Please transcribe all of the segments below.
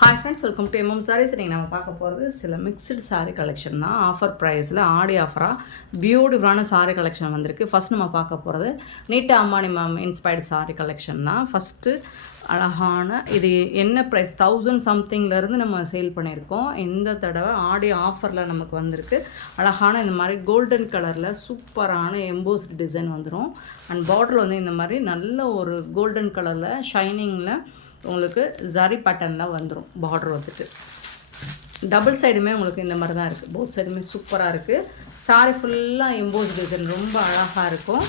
Hi friends, welcome to MM Sarees. இன்னைக்கு நம்ம பார்க்க போகிறது சில மிக்ஸ்டு saree கலெக்ஷன் தான். ஆஃபர் ப்ரைஸில் ஆடி ஆஃபராக பியூட்டிஃபுல்லான saree கலெக்ஷன் வந்திருக்கு. ஃபஸ்ட் நம்ம பார்க்க போகிறது நீட்டா Ammani ma'am inspired saree collection தான். ஃபஸ்ட்டு அழகான இது என்ன ப்ரைஸ் 1000 சம்திங்லேருந்து நம்ம சேல் பண்ணியிருக்கோம். இந்த தடவை ஆடி ஆஃபரில் நமக்கு வந்திருக்கு. அழகான இந்த மாதிரி கோல்டன் கலரில் சூப்பரான எம்போஸ்டு டிசைன் வந்துடும். அண்ட் பார்டர் வந்து இந்த மாதிரி நல்ல ஒரு கோல்டன் கலரில் ஷைனிங்கில் உங்களுக்கு ஜரி பேட்டர்னில் வந்துடும். பார்டர் வந்துட்டு டபுள் சைடுமே உங்களுக்கு இந்த மாதிரி தான் இருக்குது. போத் சைடுமே சூப்பராக இருக்குது. சாரி ஃபுல்லாக எம்போஸ் டிசைன் ரொம்ப அழகாக இருக்கும்.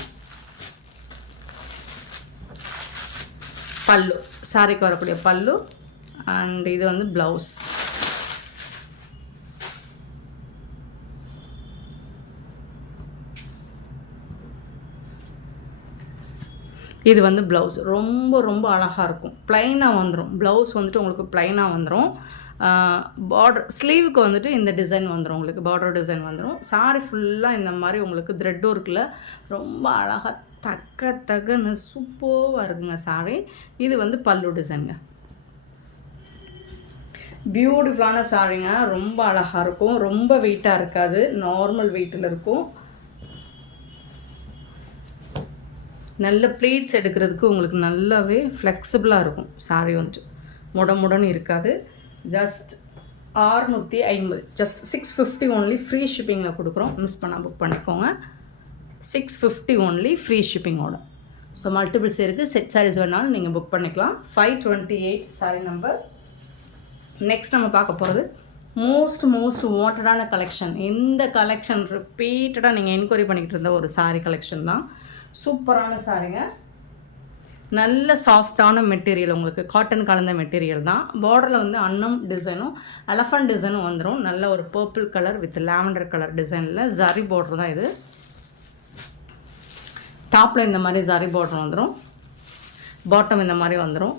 பல்லு சாரிக்கு வரக்கூடிய பல்லு அண்ட் இது வந்து ப்ளவுஸ். இது வந்து ப்ளவுஸ் ரொம்ப ரொம்ப அழகாக இருக்கும். ப்ளைனாக வந்துடும். ப்ளவுஸ் வந்துட்டு உங்களுக்கு ப்ளைனாக வந்துடும். பார்டர் ஸ்லீவுக்கு வந்துட்டு இந்த டிசைன் வந்துடும். உங்களுக்கு பார்டர் டிசைன் வந்துடும். சாரி ஃபுல்லாக இந்த மாதிரி உங்களுக்கு த்ரெட் ஒர்க்கில் ரொம்ப அழகாக தகன்னு சூப்பராக இருக்குங்க சாரி. இது வந்து பல்லு டிசைனுங்க. பியூட்டிஃபுல்லான சாரிங்க. ரொம்ப அழகாக இருக்கும். ரொம்ப வெயிட்டாக இருக்காது. நார்மல் வெயிட்டில் இருக்கும். நல்ல ப்ளீட்ஸ் எடுக்கிறதுக்கு உங்களுக்கு நல்லாவே ஃப்ளெக்சிபிளாக இருக்கும். சாரி வந்துட்டு முடன்னு இருக்காது. ஜஸ்ட் 650, ஜஸ்ட் 650 ஒன்லி ஃப்ரீ ஷிப்பிங்கில் கொடுக்குறோம். மிஸ் பண்ணால் புக் பண்ணிக்கோங்க. 650 ஒன்லி ஃப்ரீ ஷிப்பிங்கோட. ஸோ மல்டிபிள்ஸ் இருக்குது. செட் சாரீஸ் வேணாலும் நீங்கள் புக் பண்ணிக்கலாம். 528 சாரி நம்பர். நெக்ஸ்ட் நம்ம பார்க்க போகிறது மோஸ்ட் வாண்டடான கலெக்ஷன். இந்த கலெக்ஷன் ரிப்பீட்டடாக நீங்கள் என்கொயரி பண்ணிக்கிட்டு இருந்த ஒரு சாரீ கலெக்ஷன் தான். சூப்பரான சாரிங்க. நல்ல சாஃப்டான மெட்டீரியல், உங்களுக்கு காட்டன் கலந்த மெட்டீரியல் தான். பார்டரில் வந்து அன்னம் டிசைனும் எலஃபண்ட் டிசைனும் வந்துடும். நல்ல ஒரு purple colour with lavender colour டிசைனில் ஜரி பார்டர் தான் இது. டாப்பில் இந்த மாதிரி ஜரி பார்டர் வந்துடும். பாட்டம் இந்த மாதிரி வந்துடும்.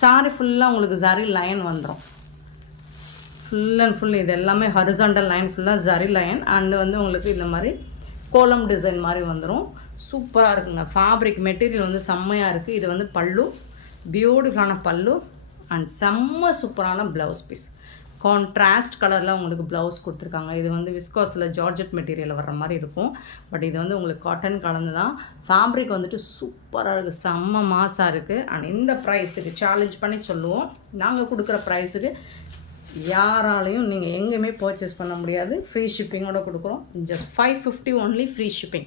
சாரி ஃபுல்லாக உங்களுக்கு ஜரி லைன் வந்துடும். ஃபுல் அண்ட் ஃபுல் இது எல்லாமே ஹரிசாண்டல் லைன், ஃபுல்லாக ஜரி லைன். அண்டு வந்து உங்களுக்கு இந்த மாதிரி கோலம் டிசைன் மாதிரி வந்துடும். சூப்பராக இருக்குங்க. ஃபேப்ரிக் மெட்டீரியல் வந்து செம்மையாக இருக்குது. இது வந்து பல்லு, பியூட்டிஃபுல்லான பல்லு அண்ட் செம்ம சூப்பரான ப்ளவுஸ் பீஸ். கான்ட்ராஸ்ட் கலரில் உங்களுக்கு ப்ளவுஸ் கொடுத்துருக்காங்க. இது வந்து விஸ்காஸில் ஜார்ஜெட் மெட்டீரியல் வர்ற மாதிரி இருக்கும். பட் இது வந்து உங்களுக்கு காட்டன் கலந்து தான். ஃபேப்ரிக் வந்துட்டு சூப்பராக இருக்குது. செம்ம மாசாக இருக்குது. அண்ட் இந்த ப்ரைஸுக்கு சேலஞ்ச் பண்ணி சொல்லுவோம், நாங்கள் கொடுக்குற ப்ரைஸுக்கு யாராலையும் நீங்கள் எங்கேயுமே பர்ச்சேஸ் பண்ண முடியாது. ஃப்ரீ ஷிப்பிங்கோட கொடுக்குறோம். Just 550 only free shipping.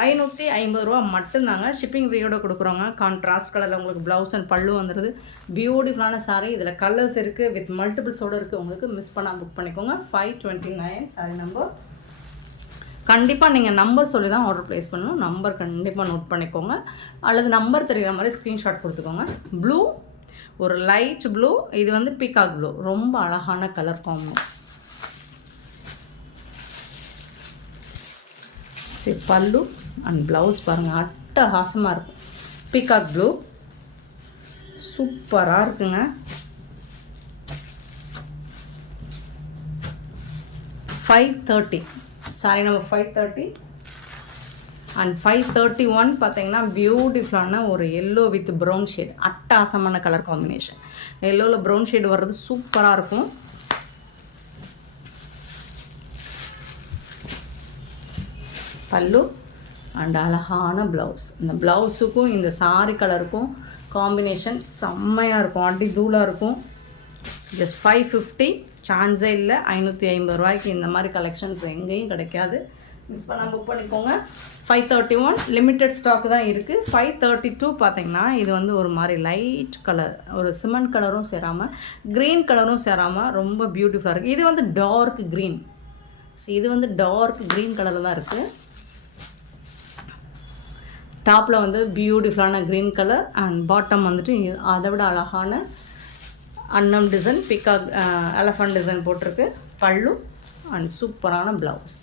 550 ரூபா மட்டும்தாங்க. ஷிப்பிங் ஃப்ரீயோட கொடுக்குறோங்க. கான்ட்ராஸ்ட் கலரில் உங்களுக்கு ப்ளவுஸ் அண்ட் பல்லு வந்துடுது. பியூட்டிஃபுல்லான சாரீ. இதில் கலர்ஸ் இருக்குது, வித் மல்டிபிள்ஸோடு இருக்குது. உங்களுக்கு மிஸ் பண்ணால் புக் பண்ணிக்கோங்க. 529 சாரி நம்பர். கண்டிப்பாக நீங்கள் நம்பர் சொல்லி தான் ஆர்டர் ப்ளேஸ் பண்ணணும். நம்பர் கண்டிப்பாக நோட் பண்ணிக்கோங்க. அல்லது நம்பர் தெரிகிற மாதிரி ஸ்க்ரீன்ஷாட் கொடுத்துக்கோங்க. ப்ளூ, ஒரு லைட் ப்ளூ, இது வந்து பீகாக் ப்ளூ. ரொம்ப அழகான கலர் காம்போ. சரி, பல்லு அண்ட் ப்ளவுஸ் பாருங்கள், அட்டகாசமாக இருக்கும். பீகாக் ப்ளூ சூப்பராக இருக்குங்க. 530 சாரி நம்பர் 530 அண்ட் 531 பார்த்தீங்கன்னா பியூட்டிஃபுல்லான ஒரு எல்லோ வித் ப்ரௌன் ஷேட். அட்டகாசமான கலர் காம்பினேஷன். எல்லோவில் ப்ரௌன் ஷேடு வர்றது சூப்பராக இருக்கும். பல்லு அண்ட் அழகான ப்ளவுஸ். இந்த ப்ளவுஸுக்கும் இந்த சாரி கலருக்கும் காம்பினேஷன் செம்மையாக இருக்கும். அடி தூளாக இருக்கும். ஜஸ்ட் 550, சான்ஸே இல்லை. 550 ரூபாய்க்கு இந்த மாதிரி கலெக்ஷன்ஸ் எங்கேயும் கிடைக்காது. மிஸ் பண்ணால் புக் பண்ணிக்கோங்க. 531 லிமிட்டட் ஸ்டாக் தான் இருக்குது. 532 பார்த்தீங்கன்னா இது வந்து ஒரு மாதிரி லைட் கலர், ஒரு சிமெண்ட் கலரும் சேராமல் க்ரீன் கலரும் சேராமல் ரொம்ப பியூட்டிஃபுல்லாக இருக்குது. இது வந்து டார்க் க்ரீன். ஸோ இது வந்து டார்க் க்ரீன் கலரில் தான் இருக்குது. டாப்பில் வந்து பியூட்டிஃபுல்லான க்ரீன் கலர் அண்ட் பாட்டம் வந்துட்டு அதை விட அழகான அன்னம் டிசைன், பிகாக் எலஃபண்ட் டிசைன் போட்டிருக்கு. பல்லு அண்ட் சூப்பரான ப்ளவுஸ்.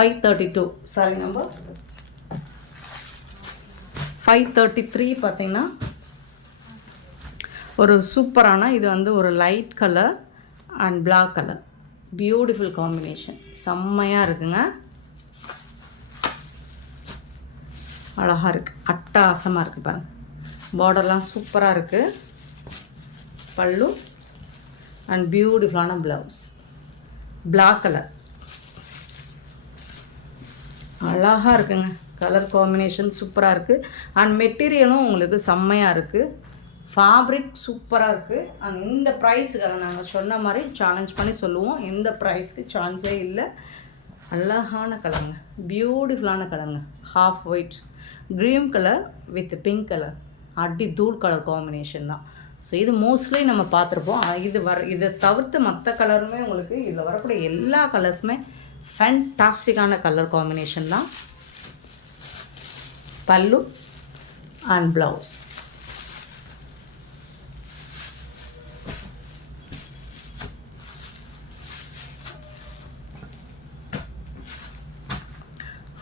$532 sorry number. 533 பார்த்தீங்கன்னா ஒரு சூப்பரான இது வந்து ஒரு light colour and black colour. Beautiful combination, செம்மையாக இருக்குங்க. அழகாக இருக்குது, அட்டகாசமாக இருக்குது பாருங்கள். பார்டர்லாம் சூப்பராக இருக்குது. பல்லு அண்ட் பியூட்டிஃபுல்லான ப்ளவுஸ். பிளாக் கலர் அழகாக இருக்குங்க. கலர் காம்பினேஷன் சூப்பராக இருக்குது. அண்ட் மெட்டீரியலும் உங்களுக்கு செம்மையாக இருக்குது. ஃபேப்ரிக் சூப்பராக இருக்குது. அண்ட் இந்த ப்ரைஸுக்கு அதை நாங்கள் சொன்ன மாதிரி சேலஞ்ச் பண்ணி சொல்லுவோம். இந்த ப்ரைஸ்க்கு சான்ஸே இல்லை. அழகான கலருங்க, பியூட்டிஃபுல்லான கலருங்க. Half white green colour with pink colour, அடி தூள் கலர் காம்பினேஷன் தான். ஸோ இது மோஸ்ட்லி நம்ம பார்த்துருப்போம். இதை தவிர்த்து மற்ற கலருமே உங்களுக்கு இதில் வரக்கூடிய எல்லா கலர்ஸுமே ஃபேன்டாஸ்டிக்கான கலர் காம்பினேஷன் தான். Pallu and blouse.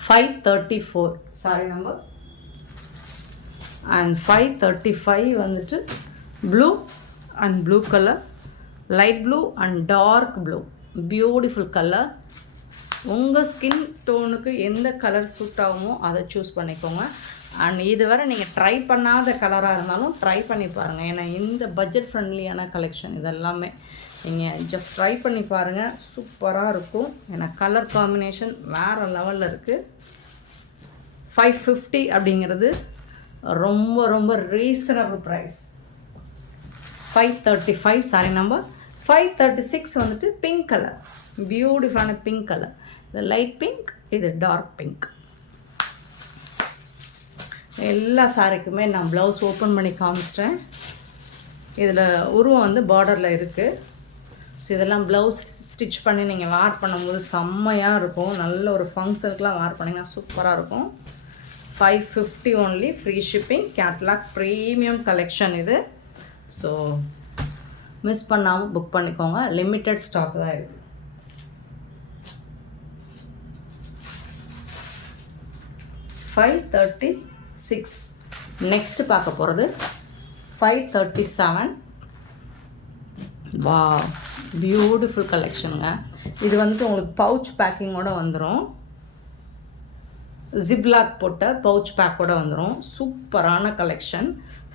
$534 sari number. And 535 வந்துட்டு blue and blue colour, light blue and dark blue, beautiful colour. உங்கள் ஸ்கின் டோனுக்கு எந்த கலர் சூட் ஆகுமோ அதை சூஸ் பண்ணிக்கோங்க. அண்ட் இதுவரை நீங்கள் ட்ரை பண்ணாத கலராக இருந்தாலும் ட்ரை பண்ணி பாருங்கள். ஏன்னா இந்த பட்ஜெட் ஃப்ரெண்ட்லியான கலெக்ஷன் இதெல்லாமே நீங்கள் ஜஸ்ட் ட்ரை பண்ணி பாருங்கள், சூப்பராக இருக்கும். ஏன்னா கலர் காம்பினேஷன் வேறு லெவலில் இருக்குது. 550 அப்படிங்கிறது ரொம்ப ரொம்ப ரீசனபிள் ப்ரைஸ். 535 sorry number. 536 வந்துட்டு பிங்க் கலர், பியூட்டிஃபுல்லான பிங்க் கலர். இது லைட் பிங்க், இது டார்க் பிங்க். எல்லா சாரிக்குமே நான் ப்ளவுஸ் ஓப்பன் பண்ணி காமிச்சிட்டேன். இதில் உருவம் வந்து பார்டரில் இருக்குது. ஸோ இதெல்லாம் ப்ளவுஸ் ஸ்டிச் பண்ணி நீங்கள் வேர் பண்ணும்போது செம்மையாக இருக்கும். நல்ல ஒரு ஃபங்க்ஷனுக்குலாம் வேர் பண்ணிங்கன்னா சூப்பராக இருக்கும். 550 only, free shipping, catalog premium collection இது. ஸோ மிஸ் பண்ணாமல் புக் பண்ணிக்கோங்க. லிமிட்டட் ஸ்டாக் தான் இருக்குது. $536. நெக்ஸ்ட் பார்க்க போகிறது 537. வா, பியூட்டிஃபுல் கலெக்ஷனுங்க. இது வந்துட்டு உங்களுக்கு பவுச் பேக்கிங்கோடு வந்துடும். ஜிப்லாக் போட்ட பவுச் பேக்கோடு வந்துடும். சூப்பரான கலெக்ஷன்.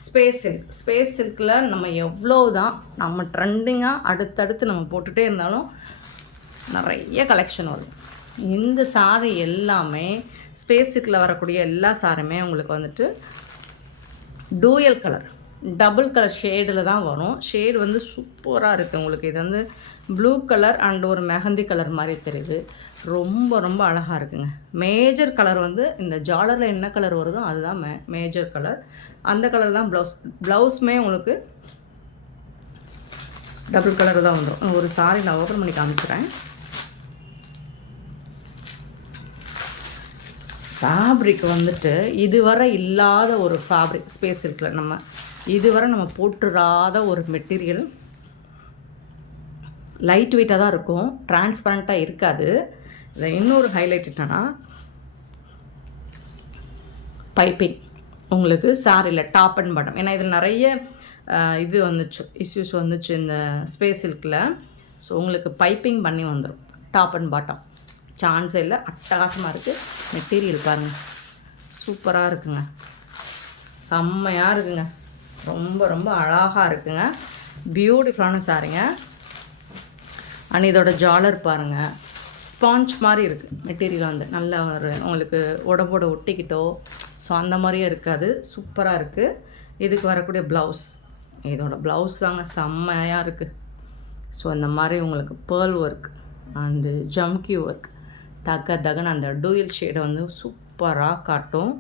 ஸ்பேஸ் சில்கில் நம்ம எவ்வளோ தான் நம்ம ட்ரெண்டிங்காக அடுத்தடுத்து நம்ம போட்டுகிட்டே இருந்தாலும் நிறைய கலெக்ஷன் வரும். இந்த சாரி எல்லாமே ஸ்பேஸ் சில்கில் வரக்கூடிய எல்லா சாரியுமே உங்களுக்கு வந்துட்டு டூயல் கலர், டபுள் கலர் ஷேடில் தான் வரும். ஷேடு வந்து சூப்பராக இருக்குது உங்களுக்கு. இது வந்து ப்ளூ கலர் அண்ட் ஒரு மெஹந்தி கலர் மாதிரி தெரியுது. ரொம்ப ரொம்ப அழகாக இருக்குங்க. மேஜர் கலர் வந்து இந்த ஜாலரில் என்ன கலர் வருதோ அதுதான் மேஜர் கலர். அந்த கலர் தான் ப்ளவுஸுமே உங்களுக்கு டபுள் கலர் தான் வந்துடும். ஒரு சாரி நான் ஓப்பன் பண்ணி காமிக்கிறேன். ஃபேப்ரிக் வந்துட்டு இதுவரை இல்லாத ஒரு ஃபேப்ரிக். ஸ்பேஸ் சில்கில் நம்ம இதுவரை நம்ம போட்டுறாத ஒரு மெட்டீரியல். லைட் வெயிட்டாக தான் இருக்கும், டிரான்ஸ்பரண்ட்டாக இருக்காது. இதில் இன்னொரு ஹைலைட் என்னன்னா பைப்பிங் உங்களுக்கு சாரியில் டாப் அண்ட் பாட்டம். ஏன்னா இதில் நிறைய இது வந்துச்சு, இஷ்யூஸ் வந்துச்சு இந்த ஸ்பேஸ் சில்கில். ஸோ உங்களுக்கு பைப்பிங் பண்ணி வந்துடும். டாப் அண்ட் பாட்டம் சான்ஸே இல்லை, அட்டகாசமாக இருக்குது. மெட்டீரியல் பாருங்கள், சூப்பராக இருக்குங்க, செம்மையாக இருக்குங்க. ரொம்ப ரொம்ப அழகாக இருக்குங்க. பியூட்டிஃபுல்லான சாரிங்க. அண்ட் இதோட ஜாலர் பாருங்கள், ஸ்பாஞ்ச் மாதிரி இருக்குது மெட்டீரியல். வந்து நல்ல ஒரு உங்களுக்கு உடம்போட ஒட்டிக்கிட்டோ ஸோ அந்த மாதிரியே இருக்காது, சூப்பராக இருக்குது. இதுக்கு வரக்கூடிய ப்ளவுஸ், இதோட ப்ளவுஸ் தாங்க செம்மையாக இருக்குது. ஸோ அந்த மாதிரி உங்களுக்கு பேர்ல் ஒர்க் அண்டு ஜம்கி ஒர்க் தகன்னு அந்த டூயல் ஷேடை வந்து சூப்பராக காட்டும்.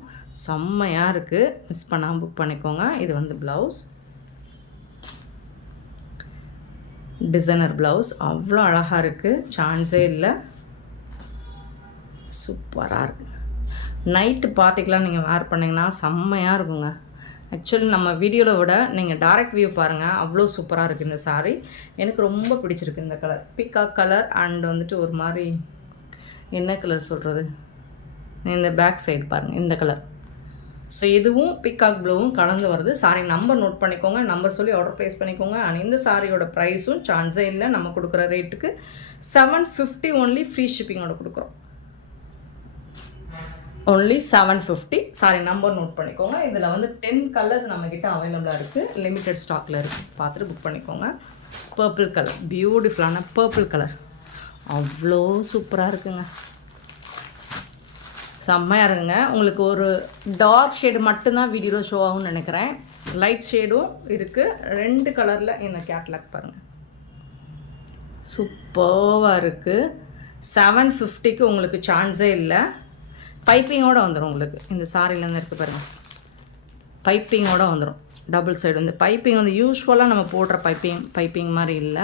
செம்மையாக இருக்குது. மிஸ் பண்ணாமல் புக் பண்ணிக்கோங்க. இது வந்து ப்ளவுஸ், டிசைனர் ப்ளவுஸ். அவ்வளோ அழகாக இருக்குது, சான்ஸே இல்லை, சூப்பராக இருக்குது. நைட்டு பார்ட்டிக்கெலாம் நீங்கள் வேர் பண்ணிங்கன்னா செம்மையாக இருக்குங்க. ஆக்சுவலி நம்ம வீடியோவில் விட நீங்கள் டைரக்ட் வியூ பாருங்கள், அவ்வளோ சூப்பராக இருக்குது இந்த சாரீ. எனக்கு ரொம்ப பிடிச்சிருக்கு இந்த கலர், பிக்காக் கலர். அண்ட் வந்துட்டு ஒரு மாதிரி என்ன கலர் சொல்கிறது, இந்த பேக் சைடு பாருங்கள், இந்த கலர் ஸோ இதுவும் பிகாக் ப்ளூவும் கலந்து வருது. சாரி நம்பர் நோட் பண்ணிக்கோங்க, நம்பர் சொல்லி ஆர்டர் ப்ளேஸ் பண்ணிக்கோங்க. அண்ட் இந்த சாரியோட ப்ரைஸும் சான்ஸே இல்லை, நம்ம கொடுக்குற ரேட்டுக்கு 750 ஒன்லி, ஃப்ரீ ஷிப்பிங்கோட கொடுக்குறோம். ஒன்லி 750. சாரி நம்பர் நோட் பண்ணிக்கோங்க. இதில் வந்து 10 கலர்ஸ் நம்மக்கிட்ட அவைலபிளாக இருக்குது, லிமிட்டட் ஸ்டாக்கில் இருக்குது, பார்த்துட்டு புக் பண்ணிக்கோங்க. பர்பிள் கலர், பியூட்டிஃபுல்லான பர்பிள் கலர், அவ்வளோ சூப்பராக இருக்குங்க, செம்மையாக இருக்குங்க. உங்களுக்கு ஒரு டார்க் ஷேடு மட்டும்தான் வீடியோவில் ஷோ ஆகும்னு நினைக்கிறேன். லைட் ஷேடும் இருக்குது, 2 கலரில் இந்த கேட்லாக் பாருங்கள், சூப்பராக இருக்குது. 750க்கு உங்களுக்கு சான்ஸே இல்லை. பைப்பிங்கோடு வந்துடும் உங்களுக்கு. இந்த சாரிலேருந்து இருக்குது பாருங்கள், பைப்பிங்கோடு வந்துடும். டபுள் சைடு வந்து பைப்பிங் வந்து யூஸ்வலாக நம்ம போடுற பைப்பிங் மாதிரி இல்லை,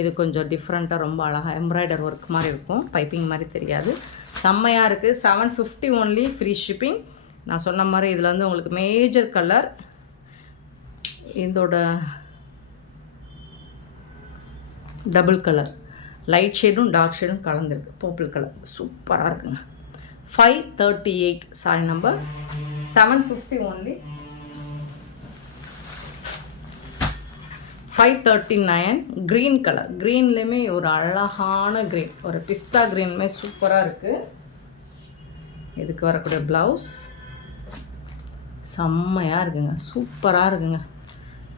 இது கொஞ்சம் டிஃப்ரெண்ட்டாக ரொம்ப அழகாக எம்ப்ராய்டர் ஒர்க் மாதிரி இருக்கும், பைப்பிங் மாதிரி தெரியாது. செம்மையாக இருக்குது. 750 ஒன்லி, ஃப்ரீ ஷிப்பிங். நான் சொன்ன மாதிரி இதில் வந்து உங்களுக்கு மேஜர் கலர், இதோட டபுள் கலர், லைட் ஷேடும் டார்க் ஷேடும் கலந்துருக்கு, பர்பிள் கலர், சூப்பராக இருக்குங்க. 538 sari number, 750 only, 539. Green colour, க்ரீன்லேயுமே ஒரு அழகான க்ரீன், ஒரு பிஸ்தா க்ரீனுமே சூப்பராக இருக்குது. இதுக்கு வரக்கூடிய ப்ளவுஸ் செம்மையாக இருக்குங்க, சூப்பராக இருக்குங்க,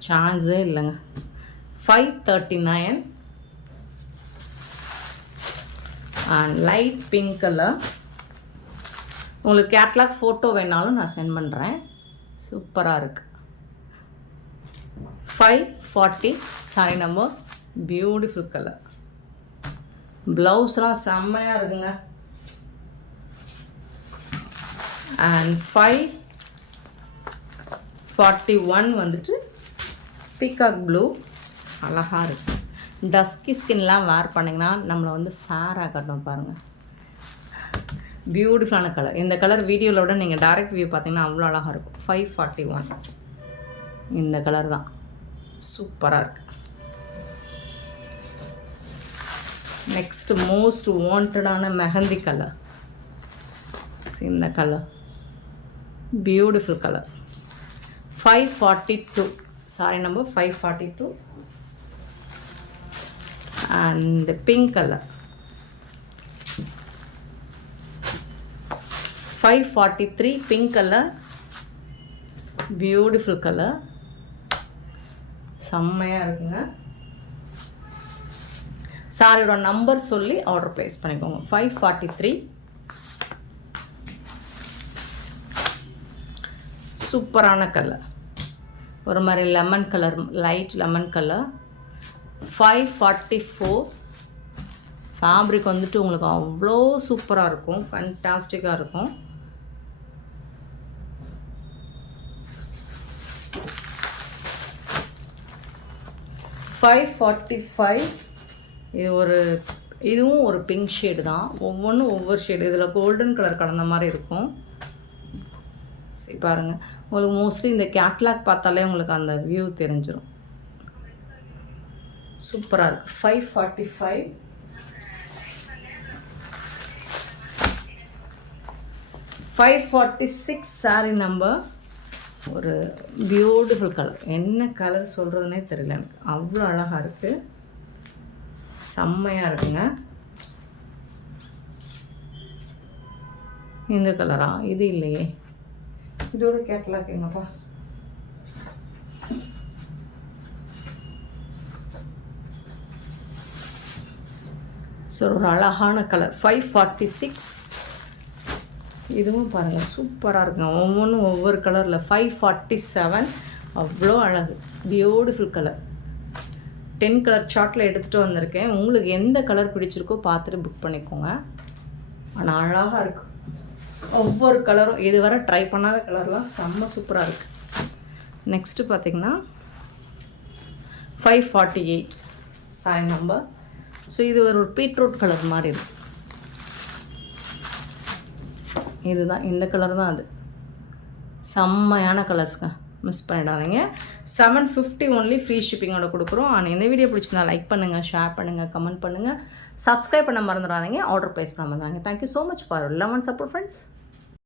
சான்ஸே இல்லைங்க. 539. And light pink colour. உங்களுக்கு கேட்லாக் ஃபோட்டோ வேணாலும் நான் சென்ட் பண்ணுறேன், சூப்பராக இருக்குது. 540 சாரி நம்பர், பியூட்டிஃபுல் கலர், ப்ளவுஸ்லாம் செம்மையாக இருக்குங்க. அண்ட் 541 வந்துட்டு பீகாக் ப்ளூ, அழகாக இருக்குது. டஸ்கி ஸ்கின்லாம் வேர் பண்ணிங்கன்னா நம்மளை வந்து ஃபேராக கட்டணும் பாருங்கள், பியூட்டிஃபுல்லான கலர். இந்த கலர் வீடியோவில் விட நீங்கள் டைரக்ட் வியூ பார்த்தீங்கன்னா அவ்வளோ அழகாக இருக்கும். 541 இந்த கலர் தான், சூப்பராக இருக்குது. நெக்ஸ்ட் மோஸ்ட் வாண்டடான மெஹந்தி கலர், இந்த colour beautiful colour. 542 sorry number, 542. And pink colour, 543 pink colour, beautiful colour, செம்மையாக இருக்குங்க. சாரியோட நம்பர் சொல்லி ஆர்டர் ப்ளேஸ் பண்ணிக்கோங்க. 543. சூப்பரான கலர், ஒரு மாதிரி lemon colour, light lemon colour. 544. Fabric வந்துட்டு உங்களுக்கு அவ்வளோ சூப்பராக இருக்கும், ஃபேன்டாஸ்டிக்காக இருக்கும். இதுவும் ஒரு பிங்க் ஷேடு தான், ஒவ்வொன்றும் ஒவ்வொரு ஷேடு. இதில் கோல்டன் கலர் கலந்த மாதிரி இருக்கும். சரி பாருங்கள், உங்களுக்கு மோஸ்ட்லி இந்த கேட்லாக் பார்த்தாலே உங்களுக்கு அந்த வியூ தெரிஞ்சிடும், சூப்பராக இருக்குது. 545. 546 சாரி நம்பர், ஒரு பியூட்டிஃபுல் கலர், என்ன கலர் சொல்கிறதுனே தெரியல எனக்கு, அவ்வளோ அழகாக இருக்குது, செம்மையாக இருக்குங்க. இந்த கலரா? இது இல்லையே, இதோட கேட்லாக் எங்கப்பா. ஸோ ஒரு அழகான கலர். 546. இதுவும் பாருங்கள் சூப்பராக இருக்குங்க, ஒவ்வொன்றும் ஒவ்வொரு கலரில். 547 அவ்வளோ அழகு, பியூட்டிஃபுல் கலர். 10 கலர் சார்ட்டில் எடுத்துகிட்டு வந்திருக்கேன், உங்களுக்கு எந்த கலர் பிடிச்சிருக்கோ பார்த்துட்டு புக் பண்ணிக்கோங்க. ஆனால் அழகாக இருக்கும் ஒவ்வொரு கலரும், இதுவரை ட்ரை பண்ணாத கலர்லாம் செம்ம சூப்பராக இருக்குது. நெக்ஸ்ட்டு பார்த்திங்கன்னா 548 சாரி நம்பர். ஸோ இது ஒரு பீட்ரூட் கலர் மாதிரி இருக்குது, இதுதான் இந்த கலர் தான் அது, செம்மையான கலர்ஸ்ங்க, மிஸ் பண்ணிடாதீங்க. 750 ஒன்லி, ஃப்ரீ ஷிப்பிங்கோட கொடுக்குறோம். ஆனால் இந்த வீடியோ பிடிச்சிருந்தா லைக் பண்ணுங்கள், ஷேர் பண்ணுங்கள், கமெண்ட் பண்ணுங்கள், சப்ஸ்கிரைப் பண்ண மறந்துடாதீங்க, ஆர்டர் ப்ளேஸ் பண்ண மறந்துடாதீங்க. Thank you so much for love and support friends.